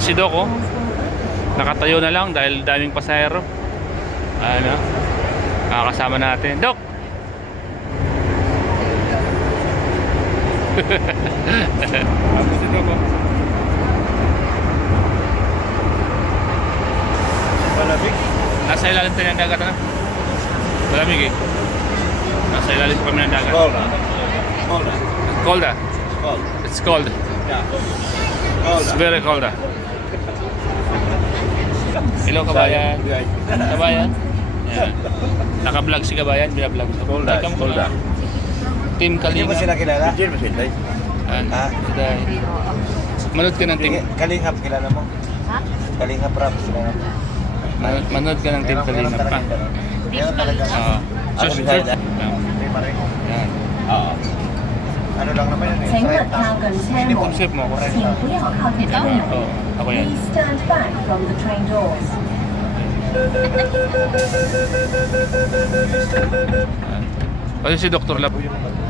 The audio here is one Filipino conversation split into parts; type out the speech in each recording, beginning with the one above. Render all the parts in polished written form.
Si Doc, oh, nakatayo na lang dahil daming pasahero. Ano? Kakasama natin. Doc! Ako si Doc, oh. Malamig? Nasa ilalim tayo ng dagat, ano? Malamig eh. Nasa ilalim kami ng dagat. Cold. Cold ah? Cold. It's cold. Yeah. Cold. It's very cold ah. Hello kabayan. Kabayan. Yan. Naka-vlog si kabayan, binablog. Kolda, Kolda. Team Hindi mo Kalinga. sila kilala? Hindi mo sila. Ha? Manood ka ng team. Kalingap kilala mo? Ha? Kalingap rap kilala mo? Manood ka ng team Kalinga pa. Meron talaga. Oo. Ako Bisaya. Hindi pa rin. Yan. Oo. Ano lang naman yun eh. 乘客跳更 Hindi 10 po sip mo. 请不要靠近导 Oo. 游。 Ako yan. Please stand back from the train doors. Kasi si Dr. Lab.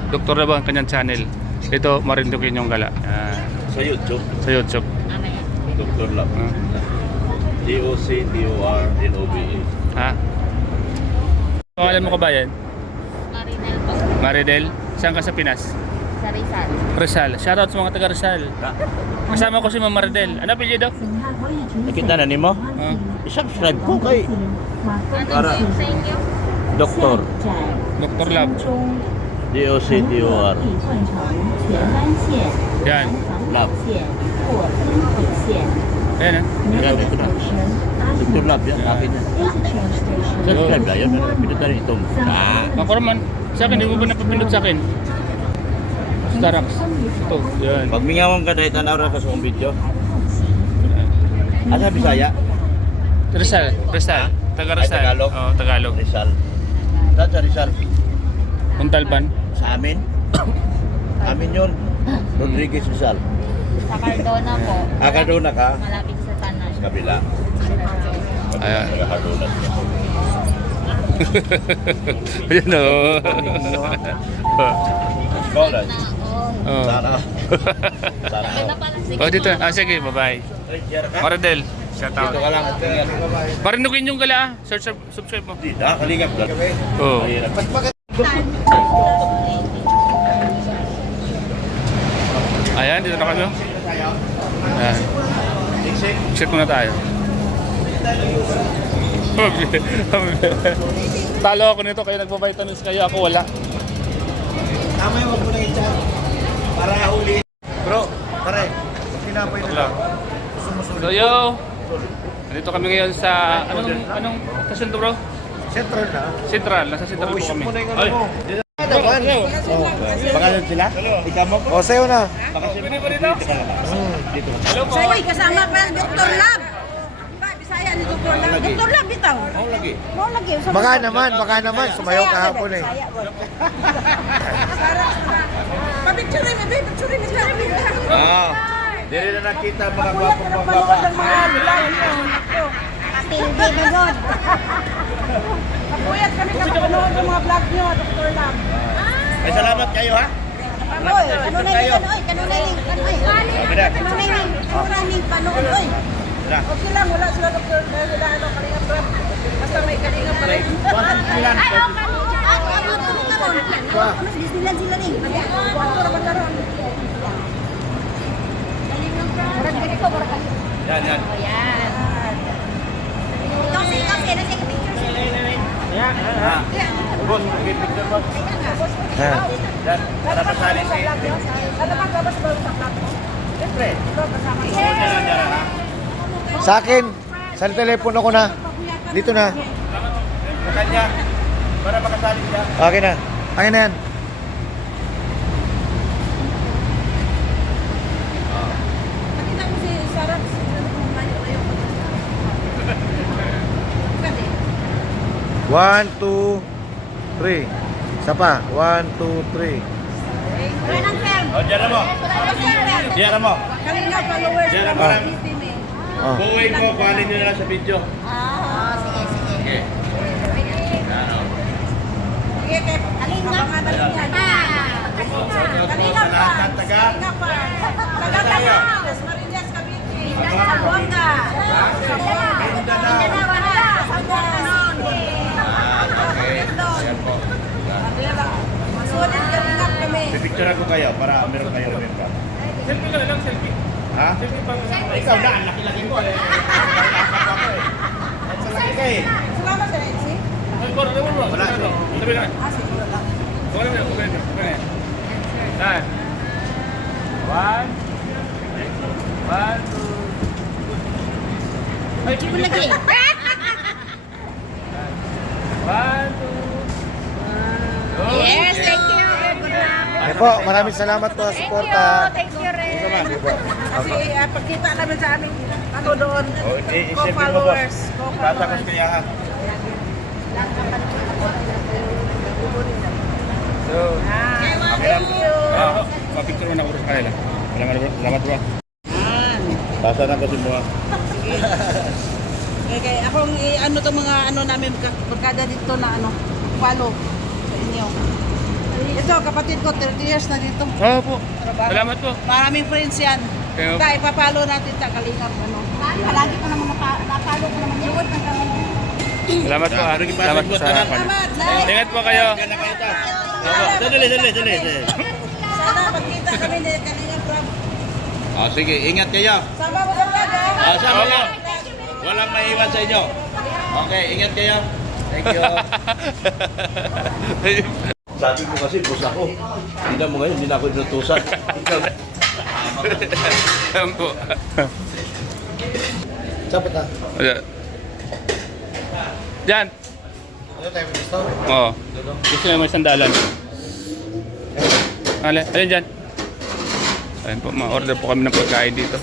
Dr. Lab ang kanyang channel. Ito, Marinduquin yung gala. Sa YouTube, Sa YouTube. Dr. Lab. Ah. DOCTORLOBE. Ha? Pangalan mo kabayan? Marinel po. Maridel. Saan ka sa Pinas? Sa Rizal. Rizal. Shoutout sa mga taga Rizal. Kasama ko si Ma'am Maridel. Ano apelyido? Nakita na nimo? Ah. I-subscribe ko kay Para. Sa inyo? Dr. Dr. Lab. DOCTOR. Yan. Lab. Ayan ah. Yan, ito na. Dr. Lab yan, akin yan. Subscribe na yun. Pinutan ito. Ako naman. Sa akin, hindi mo ba napapindot sa akin? Starax. Ito. Yan. Pag mingawang ka dahil tanaw ka sa akong video. Asa Bisaya? Rizal. Rizal. Taga Ay, Rizal. Tagalog? Oo, Tagalog. Rizal. Saan sa Rizal? Montalban. Sa amin? Amin yun. Rodriguez Rizal. Sa Cardona po. Cardona ka? Malapit sa Tanan. Sa kabila. Ayan. Taga Cardona. Ayan o. College. Oh. Sana. Sana. Ganda pala si Oh, dito. Ah, sige. Bye-bye. Ranger ka? Maridel. Shoutout. Dito ka lang. Parindukin yung gala ah. Search, subscribe mo. Di na, kalingap lang. Oo. Mahirap. Ayan, dito na kami. Ayan. Exit muna tayo. Talo ako nito kaya nagpa-vitamins kayo. Ako wala. Tama yung wag mo nang i-chat. Para huli. Bro, pare. Pinapay na lang. So yo. Nandito kami ngayon sa anong station to bro? Central na. Central. Nasa Central po kami. Mo na yung Ay. ano mo. Bakalan sila? Ikaw mo po? O, sa'yo na. Pwede ba dito? Dito. Hello po. Sa'yo, kasama pa ang Dr. Lab. Ba, Bisaya ni Dr. Lab. Dr. Lab, bitaw. Ako lagi. Mo lagi. Baka naman. Sumayaw kahapon eh. Pabitsuri mo, babe. Pabitsuri mo sila. Dili na nakita mga Kuya ka gwapong ng panood mga ng mga live mo. Ako. Katindi na God. Kapuyat kami kapanood ng mga vlog nyo, Dr. Lab. Ay, salamat kayo ha. Oy, kanunay ni kanunay. Panood, oy. Okay lang, wala sila Dr. Wala ano, kalingap rap. Basta may kalingap pa rin. Ay, oh, kalingap. Ano, Disneyland sila rin. Wato na ba karon? Yan. Kasi, nasa picture sila. Boss, mag-picture boss. Ha. Yan, para masali si... Ano ba gabas ba sa vlog mo? Siyempre. Yeah! Sa akin, sa telepono ko na. Dito na. Sa kanya, para makasali siya. Okay na. Akin na yan. Nakita mo si Sarah, layo-layo ko. Kasi, 1, 2, 3. Isa pa. 1, 2, 3. wala nang film. O, diyan na mo. Diyan na mo. Kanina followers Diyan na ng mo. TV eh. Oh. Buhay ko, kuhanin nyo na lang sa video. Sige. Okay. Yan o. Sige, Kep. Kalingap. Kalingap. Kalingap pa. Sa lahat ng taga. Kalingap pa. Taga-taga. Las Marinas, Cavite. Ayan po. Sulit kalingap kami. Pipicture ko kayo para meron kayo remember. Selfie ka na lang, selfie. Ha? Selfie pa. Ikaw na, ang laki-laki ko eh. Sa laki ka eh. Sumama sa Nancy? Wala siya. Sabi na. Ah, sige, wala. Wala na, okay na. Yan. 1, 2. Ay, Hindi mo lagi. 1, 2. Yes, thank you. Good luck. Ay po, maraming salamat po sa suporta. Thank you rin. Kasi pagkita namin sa aming ano doon, Isipin mo co-followers. boss. Tatakos kaya ha. So, Thank you. mapicture mo na ko rin kanila. Salamat bro. Tasa na kasi mo ha. Sige. Okay, akong ano to mga ano namin pagkada dito na ano, follow sa inyo. Ito, kapatid ko, 30 years na dito. Oo po. Trabaho. Salamat po. Maraming friends yan. Kayo. Tayo, papalo natin sa kalingap. Ano. Palagi ko naman napalo ko naman. Iwan ng kalingap. Salamat po. Salamat po sa Salamat. Ingat po kayo. Dali. Sana magkita kami ni kalingap. Sige, ingat kayo. Sama mo sa vlog, ha? Sama mo. Walang maiwan sa inyo. Okay, ingat kayo. Thank you. Sabi ko kasi, boss ako. Tingnan mo ngayon, hindi na ako inutusan. Ikaw. Ayan po. Sabi ka. Diyan. Ano tayo gusto? Oo. Gusto nyo may sandalan. Ayun dyan. Ayun po, ma-order po kami ng pagkain dito.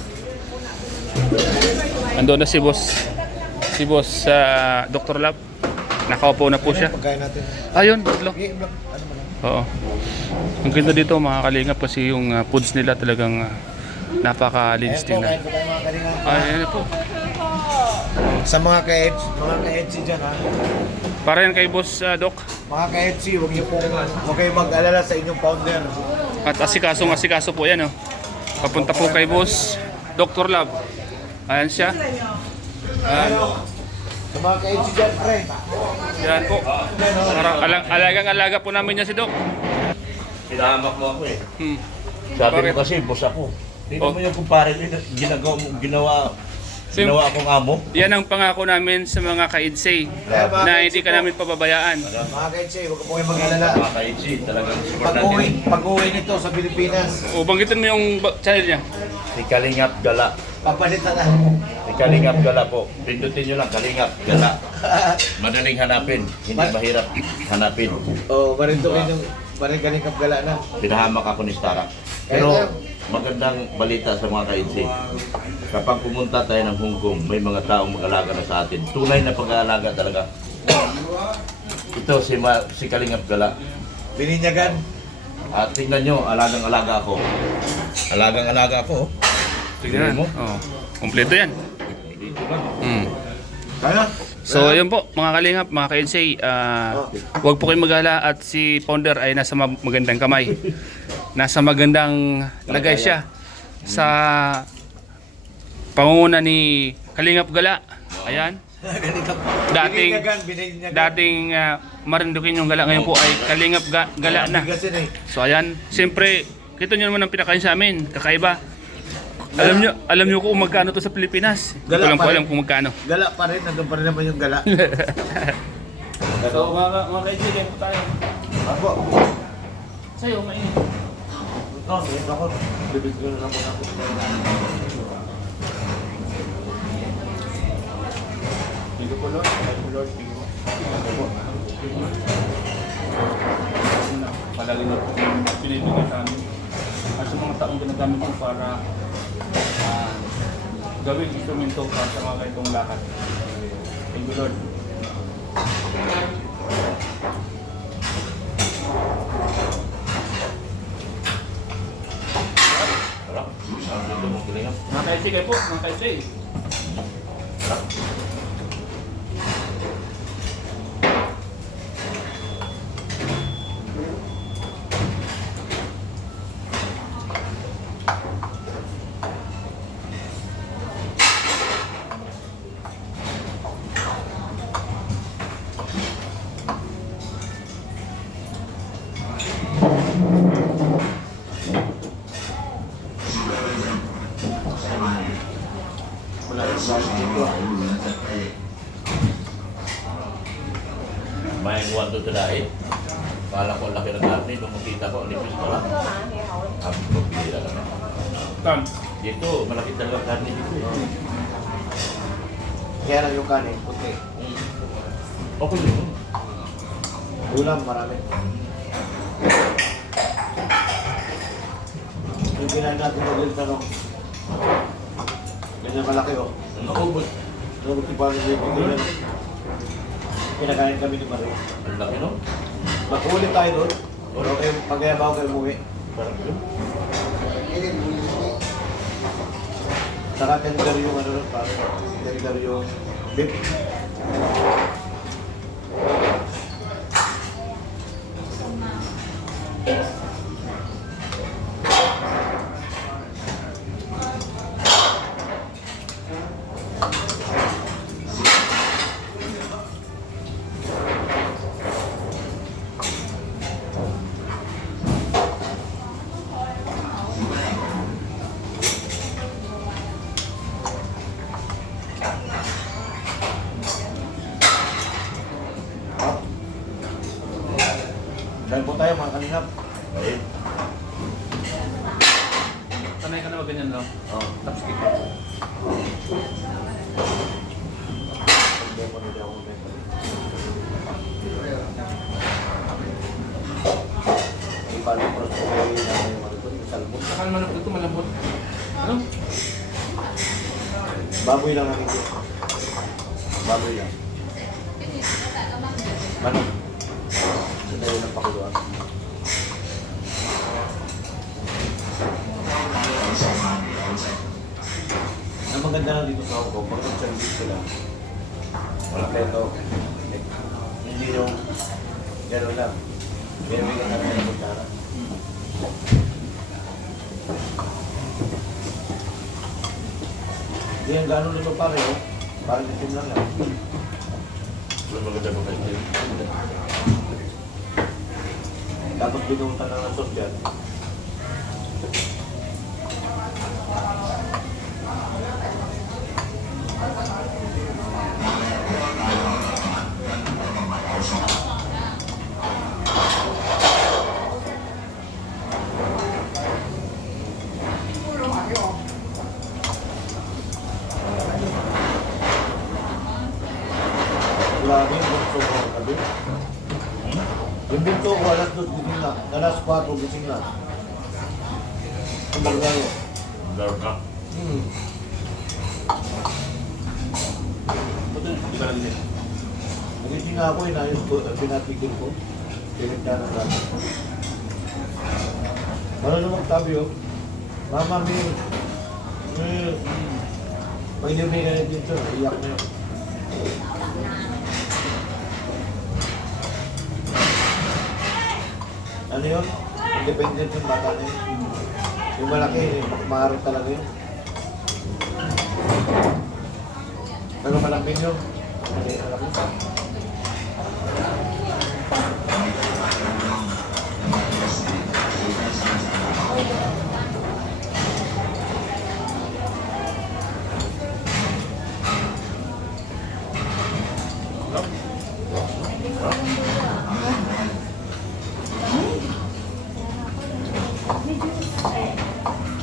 Andun na si boss. Si boss sa Dr. Lab. Nakaupo na po siya. Pagkain natin. Ayun, tatlo. Okay, ano mo lang? Oo. Ang ganda dito mga kalingap kasi yung foods nila talagang napaka-linis Ayan po, tingnan. kain po tayo mga kalinga. Ayun po. Sa mga ka-EDC dyan ha. Para yan kay boss Doc. Mga ka-EDC, huwag kayong mag-alala sa inyong founder. At asikaso po yan. Oh. Papunta po kay boss Dr. Lab. Ayan siya. Sa mga ka-EDC dyan, pre. Yan po. Alagang-alaga po namin yan si Doc. Pinahamak mo ako eh. Sabi Sabi mo kasi, boss ako. Tingnan mo yung kumpare nila, ginawa akong amo. Yan ang pangako namin sa mga ka-IDSA na hindi ka namin pababayaan. Mga ka-EDC, huwag po kayong mag-alala. Mga ka-IDC, talagang support natin. Pag-uwi nito sa Pilipinas, O, banggitin mo yung channel niya. Si Kalingap Gala. papalitan na. Si Kalingap Gala po. Pindutin nyo lang, Kalingap Gala. Madaling hanapin, hindi mahirap hanapin. Oo, marinto kayo ng maring kapgala na. Pinahamak ako ni Stara. Pero magandang balita sa mga ka-IDC. Kapag pumunta tayo ng Hong Kong, may mga taong mag-alaga na sa atin. Tunay na pag-aalaga talaga. Ito si Kalingap Gala. Bininyagan. At tingnan nyo, alagang-alaga ako. Alagang-alaga ako. Tignan mo. Oh, kompleto yan. Dito lang. Ano? So, ayun po, mga kalingap, mga ka-IDSA, huwag po kayong mag-ala at si Founder ay nasa magandang kamay. Nasa magandang lagay siya sa pangunguna ni Kalingap Gala. Ayan. Dating Marindukin yung gala, ngayon po ay Kalingap Gala na. So ayan, siyempre, kita nyo naman ang pinakain sa amin, kakaiba. Alam nyo kung magkano to sa Pilipinas. Hindi ko lang po alam kung magkano. Gala pa rin, nandun pa rin naman yung gala. So mga kaibigan po tayo. Ako. Sa'yo, mainit. Ito, ako. Bibig ko na lang muna ako. Thank you po Lord. Thank you Lord. Thank you. Palagi na po pinibigay sa amin. At sa mga taong ginagamit po para gawing instrumento para sa mga ganitong lakad. Thank you Lord. Mga kaisi kayo po, mga kaisi. na dito. May one to tonight. Kala ko laki ng karne, nung makita ko, nipis pala. Sabi ko, pila ka na. Tan. Dito, malaki talaga karne dito. Kaya lang yung kanin, puti. Okay yun. Ulam, marami. Yung kinain natin na rin tanong. Ganyan malaki oh. Naubos. Naubos yung parang yung ganyan. Kinakain kami ni Marie. Ang laki no? Makulit tayo doon. Okay, pag-ayabaw kayo umuwi. Parang yun. Saka tender yung ano doon, parang tender yung beef. Dahil po tayo mga kaningap. Ayun. Sanay ka na ba ganyan lang? Oh. Tapos kick. Sakal manok dito malambot. Ano? Baboy lang ang hindi. Baboy lang. Manok. Hindi yun ang pakuluan. Ang maganda na dito sa Hong Kong, pag nag-service sila, wala ito. Hindi yung gano'n lang. Kaya may ganun na yung kutsara. Hindi yung gano'n nito pare, oh. Parang itim lang yan. Wala maganda pa kayo. Tapos binutan lang ng sauce yan. Grabe yung bunso ko kagabi. Yung bunso ko alas 2 gising na, alas 4 gising na. Ang bagay. Dark ka. Di ba lang din? Nagising nga ako, inayos ko, pinatigil ko. Pinagda na natin. Ano naman tabi oh? Mama, pag hindi may ganit dito, iyak na yun. Ano yun? Independent yung bata na yun. Yung malaki, maharap talaga yun. Ano malambing yun? Hindi, malaki.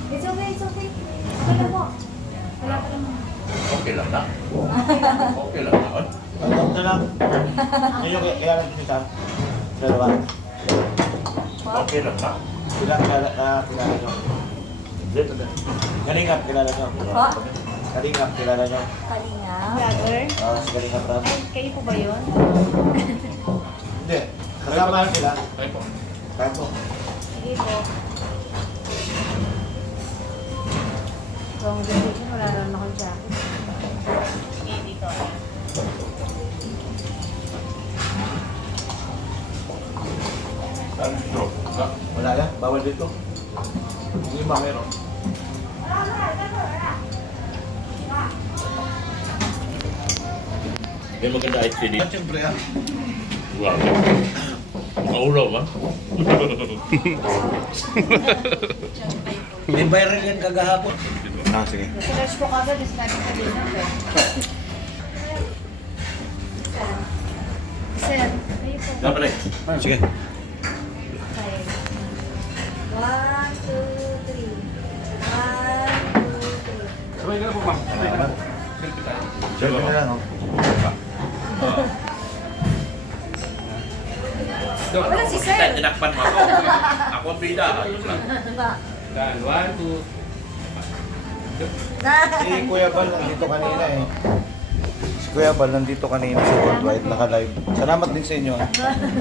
It's okay, it's okay. Okay lang po. Wala pa naman. Okay lang na. Okay lang na. Ang na lang. Ngayon, kaya lang kita. Dalawa. Okay lang na. Kilala nyo. Kalingap, kilala nyo. Pa? Kalingap, kilala nyo. Kalinga. Vlogger? Si Kalingap Ram. Kayo po ba yun? Hindi. Kasama sila. Tayo po. Kahit mo. Sige po. Congratulations, wala rin akong jacket. Sige, dito. Saan ito? Wala yan. Bawal dito. Hindi ba meron? May maganda ice tea dito. Siyempre ah. Wow. Makaulaw ba? May viral yan kagahapon. Sige. Search ko kagad, mas natin ka din ako. Sir, kayo po. Dapat Sige. Okay. 1, 2, 3. 1, 2, 3. Sabay ka na po, ma'am. Sure na lang, oh. Wala si Sir. Tinakpan mo ako. Ako ang bida. Ayos lang. Dan, 1, 2. Si Kuya Bal nandito kanina eh. Si Kuya Bal nandito kanina sa Worldwide, naka-live. Salamat din sa inyo.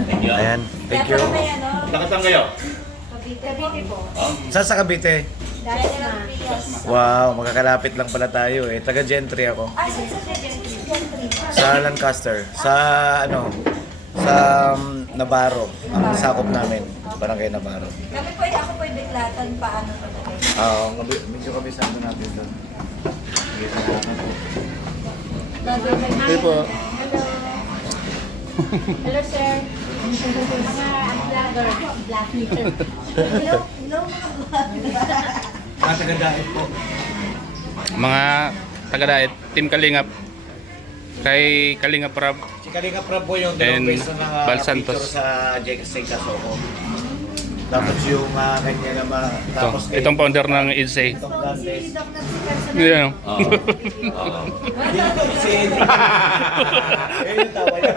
Thank you. Ayan, thank you. Nakasang kayo? Cavite po. Saan sa Cavite? Dahil na lang Prias. Wow, magkakalapit lang pala tayo eh. Taga Gentry ako. Ah, sa Gentry. Sa Lancaster. Sa ano? Sa Navarro. Ang sakop namin. Barangay Navarro. Kami po, ako po yung biglatan paano pa talaga. Oo, medyo kabisado natin doon. Sige, salamat. Hey po. Hello, sir. Mga vlogger. Black meter. Hello, hello mga vlogger. Taga-Daet po. Mga taga-diet, Team Kalingap. Kay Kalingap Rab. Si Kalinga Prab po yung And dalawang beses na Bal naka-picture Santos. sa JKC Kasoko. Tapos yung kanya naman, Ito, tapos kay itong founder ng IDSEI. Itong Dantes. Si Dr. si Personal. Yan. Oo. Oo. Si ayun yung tawa niya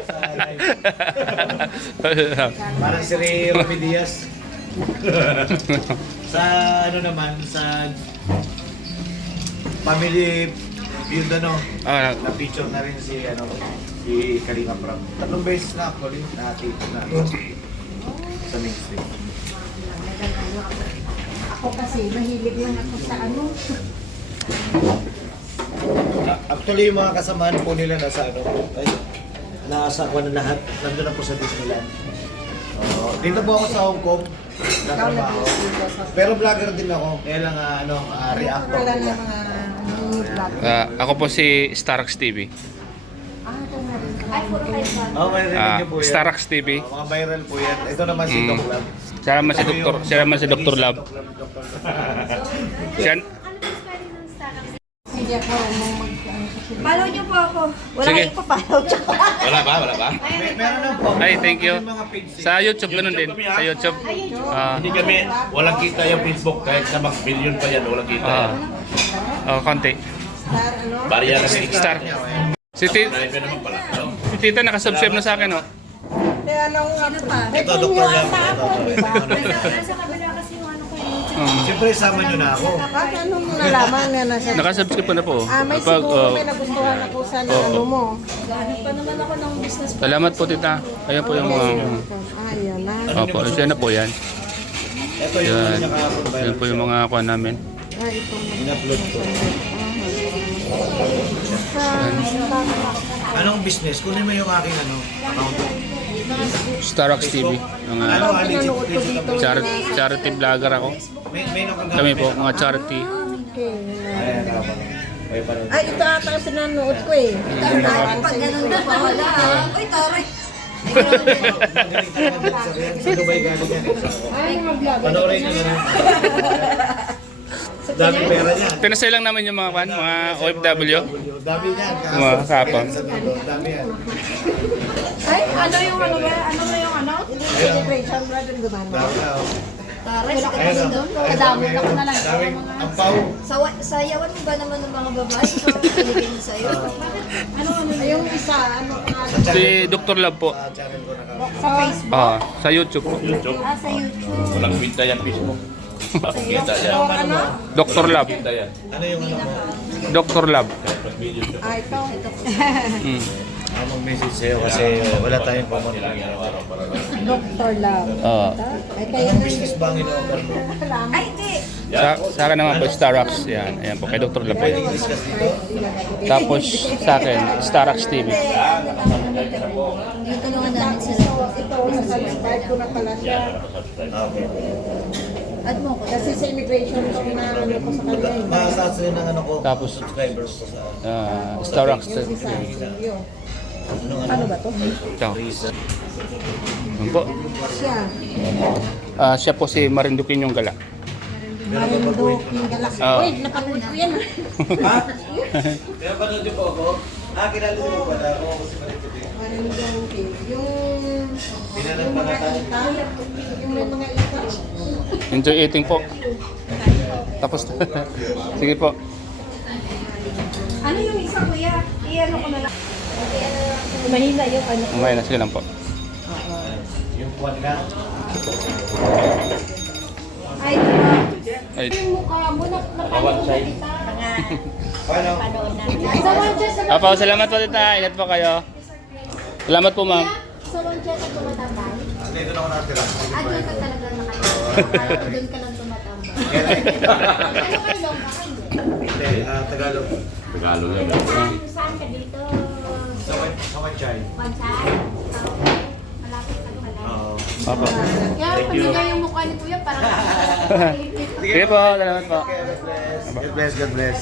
sa live. Parang si Romy Diaz. Sa ano naman, sa family feud ano, Ah, na-feature na rin si ano, si Kalinga Prab. 3 beses na actually, na-tape na sa mainstream. Ako kasi, mahilig lang ako sa ano. Actually, yung mga kasamahan po nila nasa ano, ay, nasa ako na lahat, nandun na po sa Disneyland. Dito po ako sa Hong Kong, nagtrabaho. Pero vlogger din ako, kaya lang reactor. ako po si Starax TV. Ay, puro kayo ba? Oh, may rinig niyo po yan. Starax TV. Mga viral po yan. Ito naman si Doc Lab. Siya naman si Dr. Lab. Siya, Ano ba spelling ng Starbucks? Hindi ako mag... Follow niyo po ako. Wala Sige. kayong pa-follow. Wala ba? Wala ba? Meron na po. ay, thank you. May mga page Sa YouTube, ganun din. Sa YouTube. Hindi kami, walang kita yung Facebook. Kahit sa mga billion pa yan, walang kita yan. Konti. Barya na si Star. Si Private naman pala. No? Tita nakasubscribe na sa akin, oh. Kaya nung... Sino pa? Ito, Dr. Lab. Nasa kabila kasi yung ano ko yung Siyempre, sama nyo na ako. Bakit anong nalaman nga na siya? Nakasubscribe pa na po. May siguro may nagustuhan ako sa ano mo. Hanap pa naman ako ng business. Salamat po, tita. Ayan po yung mga... Ayan na. Opo, siya na po yan. Ito yung Yan. kanya kahapon viral. Yan po yung mga kuha namin. Ito na. In-upload ko. Anong business? Kunin mo yung aking account. Starax TV. Mga Legit po. charity vlogger ako. May nakagamit. Kami po, mga charity. Ayan, kapag. Ay, parang. Ay, ito ata ang pinanood ko eh. Ay, pag ganun na pa wala. Uy, taray. Sa Dubai galing yan eh. Ay, mag-vlog. Panoorin nyo na rin. Dami pera niyan. Pinasay lang namin yung mga mga OFW. Dami niyan. Mga kapon. Dami yan. Ay, ano yung ano ba? Ano ba yung ano? Celebration, brother, gumano. Dami na. oh. Taray, sa Ayan kapatid o. doon. Kadami na ko na lang. Daming ampaw. Sayawan mo ba naman ng mga babae? Ito, kiligin sa'yo. Ano, yung isa, ano, Si Dr. Lab po. Sa channel ko na sa Facebook. Sa YouTube po. YouTube. Sa YouTube. Walang pinta yan, Facebook. Kita yan. Ano? Dr. Lab. Kita yan. Ano yung ano mo? Dr. Lab. Pag video siya. Ah, ito. Mm. Mag-message sa'yo kasi wala tayong pamunta. Araw-araw para lang. Dr. Love. Ay, kaya Anong na business ba ang in-offer mo? Ay, hindi. Sa akin naman po, Starax. Yan. Ayan po, kay Dr. Lab po. Pwedeng discuss dito? Tapos sa akin, Starax TV. Dito naman namin sila. Ito, nasa-subscribe ko na pala siya. Okay. Add mo ko. Kasi sa immigration ko na ano ko sa kanila eh. Makasas rin ang ano ko. Tapos, subscribers ko sa... Starax Yung TV. isa, Silvio. Ano ba to? Ito. Yan po. Siya. Siya po si Marinduquin yung gala. Marindo King Gala. Oo. Uy, napanood ko yan. Ha? Kaya panood niyo po ako? Kilala niyo po pala ako si Marindo King. Marindo King. Pinanampangatan. Yung may mga ita. Enjoy eating po. Tapos sige po. Ano yung isa kuya? Iyan ko na lang. Mahina yung ano. Umay na, sige lang po. Yung kuwan nga. Ay, Ay, yung mukha mo napanood na kita. Paano? Sa Wanches na Apo, salamat po tita. Ingat po kayo. Salamat po ma'am. Sa Wanches na tumatambay. Dito na ako natira. Doon ka talaga nakatambay. Doon ka lang tumatambay. Ano kayo long? Hindi, Tagalog. Tagalog yan. Saan ka dito? Sa Wanchay. Pansay? Okay. Malapit lang pala. Oo. Apo. Kaya pag yung mukha ni Kuya, parang Sige po, salamat po. Okay, God bless. God bless, God bless.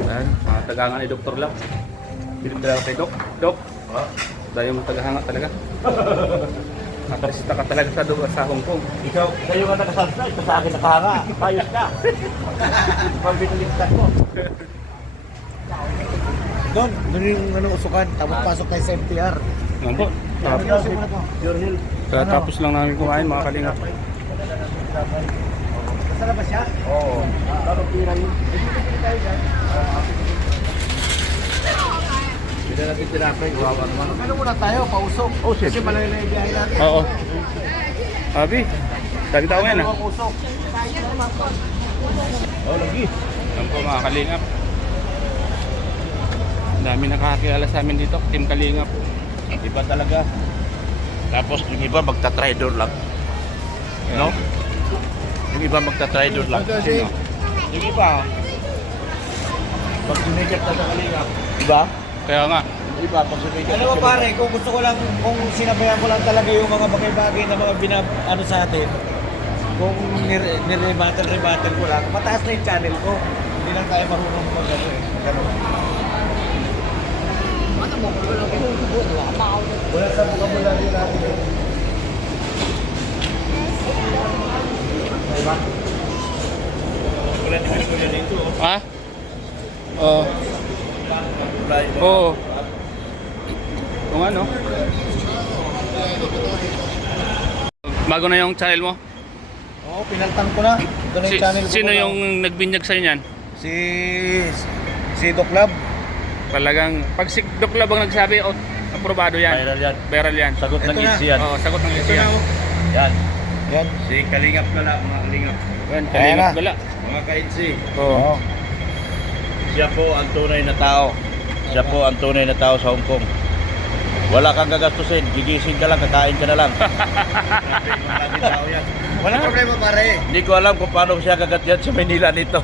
Ayan, mga tagahangan ni Dr. Lam. Bilip talaga kay Doc. Doc, dahil yung tagahanga talaga. Nakasita ka talaga sa Hong Kong. Ikaw, kayo nga nakasalsa, ito sa akin nakahanga. Ayos ka. Pag binaligtad mo. Doon yung usukan. Tapos pasok tayo sa MTR. Ano po? Your Hill. Kaya tapos lang namin kumain mga kalingap. Nasa labas siya? Oo. Tapos tira yun. Hindi natin tinapay, gawa naman. Ano muna tayo? Pausok. Oh, shit. Kasi malayo na yung biyahe natin. Oo. Abi, dagi tao yan ah. Pausok. Oh, lagi. Yan po mga kalingap. Ang dami nakakakilala sa amin dito, Team Kalingap. Iba talaga. Tapos yung iba magta-try-door lang. No? Yung iba magta-try-door lang. Sino? Yung iba, pag sumigat na sa kalingap, iba? Kaya nga. Yung iba, pag sumigat Alam mo pare, kung gusto ko lang, kung sinabayan ko lang talaga yung mga bagay-bagay na mga ano sa atin, kung nire-rebuttal ko lang, mataas na yung channel ko. Hindi lang tayo marunong mag-ano eh. Ganun. Wala sa vocabulary natin eh. Diba? Wala naman ko dito. Ha? Oo. Oo. Kung ano? Bago na yung channel mo? Oo, pinaltan ko na. Ito na yung channel ko. Sino na. yung nagbinyag sa inyan? Si Doc Lab. Talagang, pag si Doc Lab ang nagsabi, oh, aprobado yan. Viral yan. Viral yan. Sagot ng Ito na. isi yan. Oo, sagot ng Ito isi na yan. oh. Yan. Yan. Si Kalingap Gala, mga Kalingap. Yan, Ayan kalingap na. gala. Mga ka-itsi. Oo. Siya po ang tunay na tao. Siya po ang tunay na tao sa Hong Kong. Wala kang gagastusin. Gigising ka lang, kakain ka na lang. Grabe, tao yan. Walang problema pare. Hindi ko alam kung paano siya kagat yan sa Manila nito.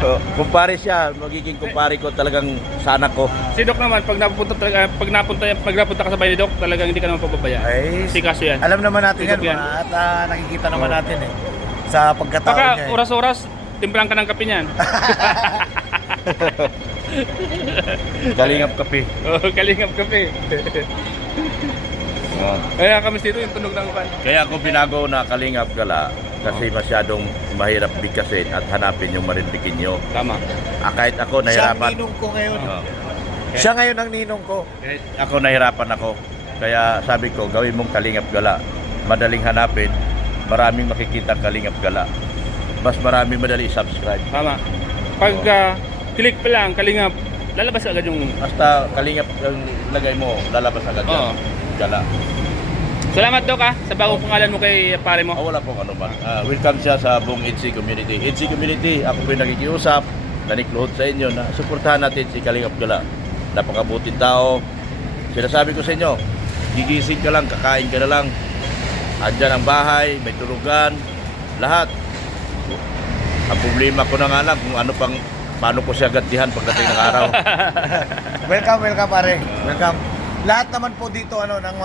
So, kumpare siya, magiging kumpare ko talagang sa anak ko. Si Doc naman, pag napunta ka sa bahay ni Doc, talagang hindi ka naman pababayaan. Ay, Si kaso yan. alam naman natin Ikaw yan, yan. at nakikita naman natin eh. Sa pagkatao Baka niya eh. oras-oras, timbrang ka ng kape niyan. Kalingap kape. Oo, kalingap kape. Oh. Kaya kami dito yung tunog ng upan. Kaya ako binago na Kalingap Gala kasi masyadong mahirap bigkasin at hanapin yung marindikin nyo. Tama. Kahit ako Siya ang nahirapan. ninong ko ngayon. Oh. Siya ngayon ang ninong ko. Kahit ako nahirapan ako. Kaya sabi ko, gawin mong Kalingap Gala. Madaling hanapin, maraming makikita Kalingap Gala. Mas marami madali subscribe. Tama. Pag click pa lang, kalingap, lalabas agad yung... Basta Kalingap ang lagay mo, lalabas agad yan. Oo. Gala. Salamat Doc sa bagong pangalan mo kay pare mo. Wala pong ano man. Welcome siya sa buong EDC community. EDC community, ako po yung nakikiusap, nanikluhod sa inyo na suportahan natin si Kalingap Gala. Napakabuting tao. Sinasabi ko sa inyo, gigising ka lang, kakain ka na lang. Andyan ang bahay, may tulugan, lahat. Ang problema ko na nga lang kung ano pang, paano ko siya gantihan pagdating ng araw. Welcome pare. Welcome. Lahat naman po dito ano ng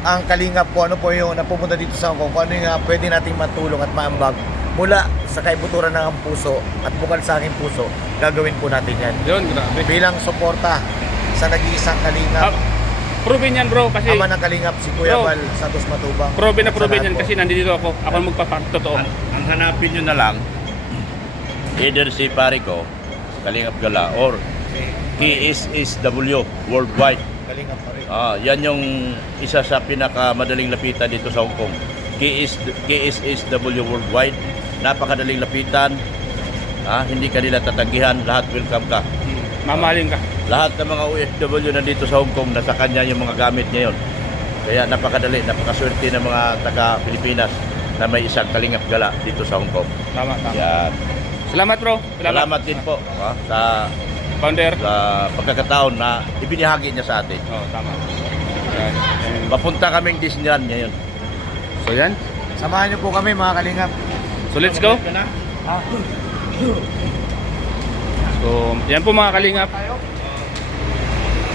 ang Kalingap po ano po yung napupunta dito sa Hong Kong, kung ano yung pwede nating matulong at maambag mula sa kaibuturan ng puso at bukal sa aking puso, gagawin po natin yan. Yun, grabe. Bilang suporta sa nag-iisang Kalingap Proven yan bro kasi Ama ng Kalingap, si Kuya Bro. Bal Santos Matubang. proven na proven Sa yan lahat po. kasi nandito ako. Ako ang magpapatotoo. Ang hanapin nyo na lang, either si Parico, Kalingap Gala, or KSSW Worldwide. Kalingap pa rin. Yan yung isa sa pinakamadaling lapitan dito sa Hong Kong. KSSW Worldwide, napakadaling lapitan. Hindi ka nila tatanggihan, lahat welcome ka. Mamahalin ka. Lahat ng mga OFW na dito sa Hong Kong, nasa kanya yung mga gamit niya yun. Kaya napakadali, napakaswerte ng mga taga-Pilipinas na may isang Kalingap Gala dito sa Hong Kong. Tama, tama. Yan. Salamat bro. Salamat din po sa Founder. pagkakataon na ibinahagi niya sa atin. Oh, tama. Yan. Papunta kaming Disneyland ngayon. So yan. Samahan niyo po kami mga Kalingap. So let's go. So, yan po mga kalingap.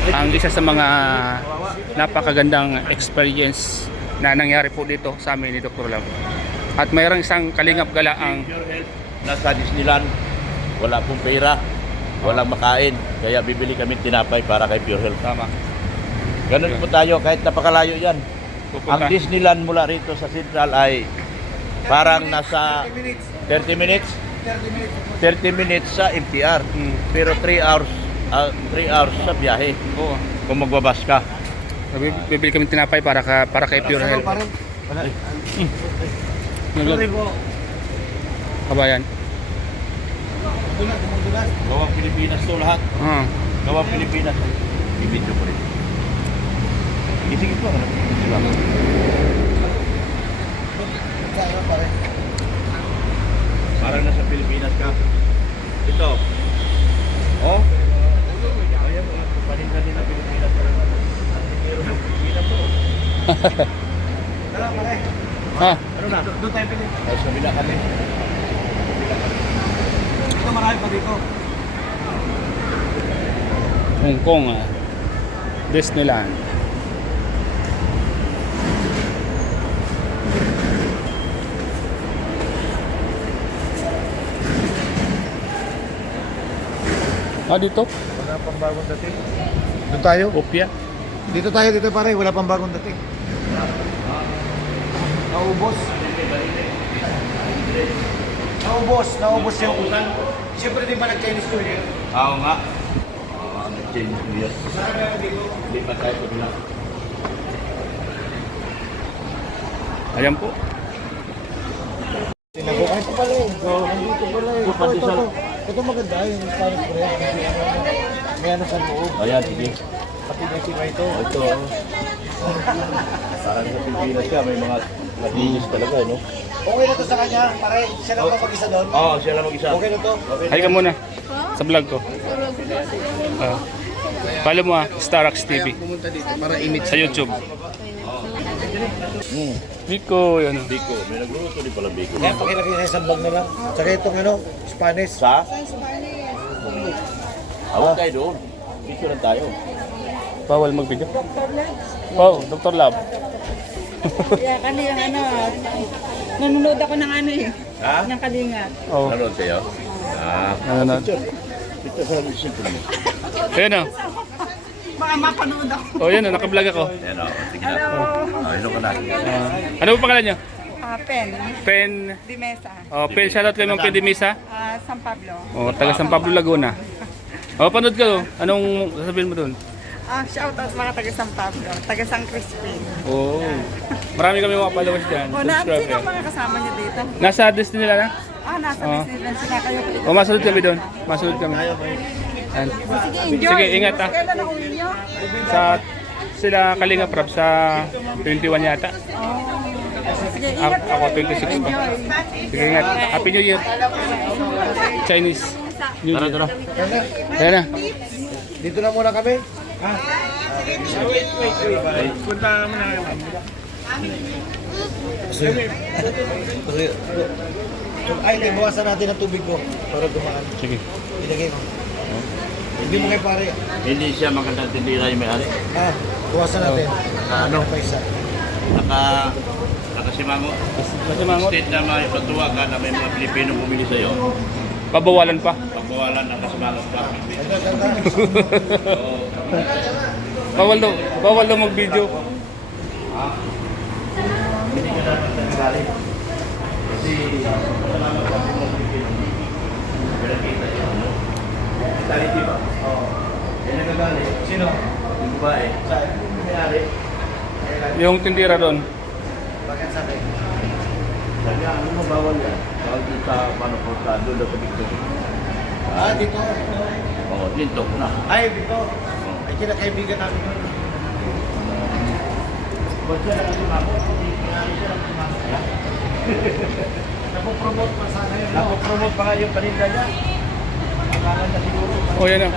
Ang isa sa mga napakagandang experience na nangyari po dito sa amin ni Dr. Love. At mayroong isang kalingap gala ang Nasa Disneyland, wala pong pera, walang makain. Kaya bibili kami tinapay para kay Pure Health. tama. Ganun po tayo, kahit napakalayo yan. Pupunta. Ang Disneyland mula rito sa Central ay parang nasa 30 minutes. 30 minutes sa MTR. Pero 3 hours 3 hours sa biyahe Oo. kung magbabas ka. Bibili kami tinapay para kay Pure Health. Sorry po. Kabayan. Gawang Pilipinas to lahat. Gawang Pilipinas. I-video ko rin. Sige po. Parang nasa Pilipinas ka. Ito. Oh. Ayan, paninda nila Pilipinas. Pilipinas to. Tara, pare. Ha? Ano na? Doon tayo pili. Ay, sabi na kami. Ito marami pa dito. Hong Kong. Disneyland. Dito? Wala pang bagong dating. Doon tayo. Opia. Dito tayo, dito pare. Wala pang bagong dating. Naubos. Naubos yung utan. Siyempre di ba nag-Chinese New Year? Oo nga. Nag-change New Year. Hindi pa tayo pagla. Ayan po. Ay, ito pala eh. Nandito pala eh. Ito. Ito maganda yung Spanish bread. May ano sa loob. Ayan, sige. Pati na si Ito. Ito. Parang sa Pilipinas ka, may mga matinis talaga, no? Okay na to sa kanya. Pare, siya lang ba mag-isa doon? Oo, siya lang mag-isa. Okay na to. Hay ka muna sa vlog ko. Follow mo Starax TV. Sa YouTube. Biko, yan. Biko, may nagluto din pala Biko. Yan, pakilagay na isang bag na lang. Tsaka itong ano, Spanish. Sa? Awag tayo doon. Biko lang tayo. Bawal mag-video. Oh, Dr. Love. Kaya kaliyang ano, nanonood ako ng ano eh. Ha? Ng kalinga. Oh, Nanonood kayo? ano na. Picture sa cellphone mo. Ayan o. Baka mapanood ako. Oh, yan o, nakablog ako. Ayan o, sige na. Inom ka na. Ano po pangalan nyo? Pen, Pen. di mesa. Oh, Pen, shoutout kay Ma'am Pen Dimisa. San Pablo. Oh, taga San Pablo, Laguna. Oh, panood ka. Anong sasabihin mo doon? Shout out mga taga San Pablo, taga San Crispin. Oh. Marami kami mga followers dyan. O, sino Subscriber. mga kasama niyo dito? Nasa Disneyland na? Nasa Disneyland sila kayo. O, masunod kami doon. Masunod kami. Ayan. Sige, enjoy. Sige, ingat ha. Kailan ang uwi niyo? Sa sila Kalinga Prab sa 21 yata. Sige, ingat. Ako 26 pa. Enjoy. Sige, ingat. Happy New Year. Chinese New Year. Yan na. Ayan na. Dito na muna kami. Ha? Ay, bawasan natin ang tubig ko para dumaan. Sige. Ilagay mo. Hindi mo kay pare. Hindi siya magandang tindira yung may-ari. Bawasan natin. Ano? Pa isa. Nakasimango. Masimangot. Instead na may patuwa ka na may mga Pilipino bumili sa'yo, Pabawalan pa. pagbawalan ang kasimangot ka. Ito, ito, ito. Bawal daw mag-video. Hindi ka dapat nagagalit. Kasi salamat sa mga Pilipino. Pinakita niya, no? Mentality ba? Oo. Yan nagagalit. Sino? Yung babae. Saan? Yung nangyari. Yung tindira doon. Bakit sa akin? Sabi nga, ano mo bawal yan? Bawal dito sa panupunta, doon daw sa Victor. Dito. Oo, lintok na. Ay, dito. Ay, kinakaibigan namin yun. Ba't siya nakasumako? Hindi siya nakasumako. Napopromote pa sana yun. Napopromote pa nga yung paninda niya. Akala na siguro. O yan na.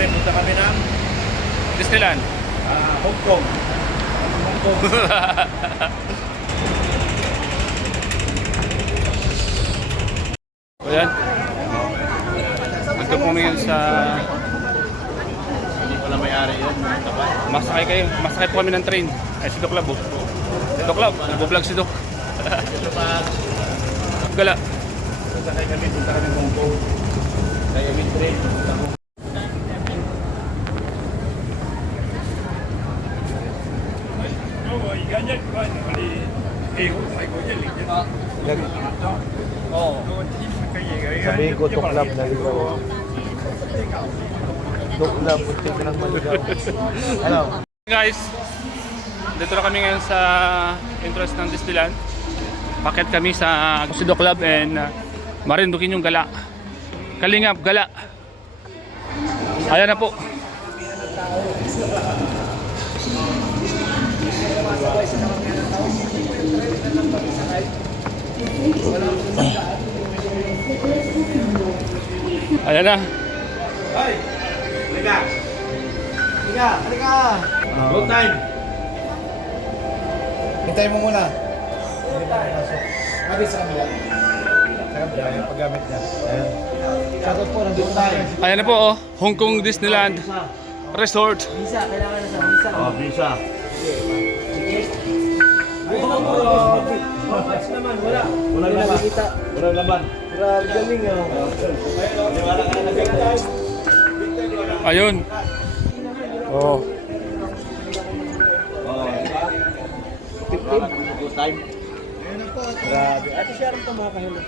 Punta kami ng Disneyland. Hong Kong. O yan. Ito po ngayon sa... Hindi pala may-ari yun. Masakay po kami ng train. Ay, si Doc Lab. Doc Lab, nagbo-vlog si Doc. Gala. Punta kami Hong Kong. Kaya Mitri. Sabihin ko, tuklap na ligaw. Tuklap, putik ng maligaw. Ano? Guys, dito na kami ngayon sa entrance ng Disneyland. Bakit kami sa Sido Club and marindukin yung gala. Kalingap, gala. Ayan na po. Ayan na. Hoy! Halika! Halika! Good time. Hintayin mo muna. Hindi pa pinasok. Sabi sa kabila. Sa kabila yung paggamit niya. Ayan. Shoutout po, nandito tayo. Ayan na po, oh. Hong Kong Disneyland Resort. Visa, kailangan na sa visa. Oh, visa. Naman, wala. Walang laman. Walang laman. Grabe, galing ah. Wala ka na nagkita. Ayun. Oh. Good time. Ayun na po. Grabe. Ate Sharon po mga kahilo.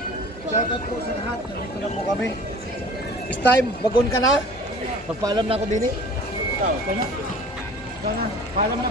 Shoutout po sa lahat. Nandito na po kami. This time, bagon ka na. Magpaalam na ako din eh. Ikaw na. Paalam na.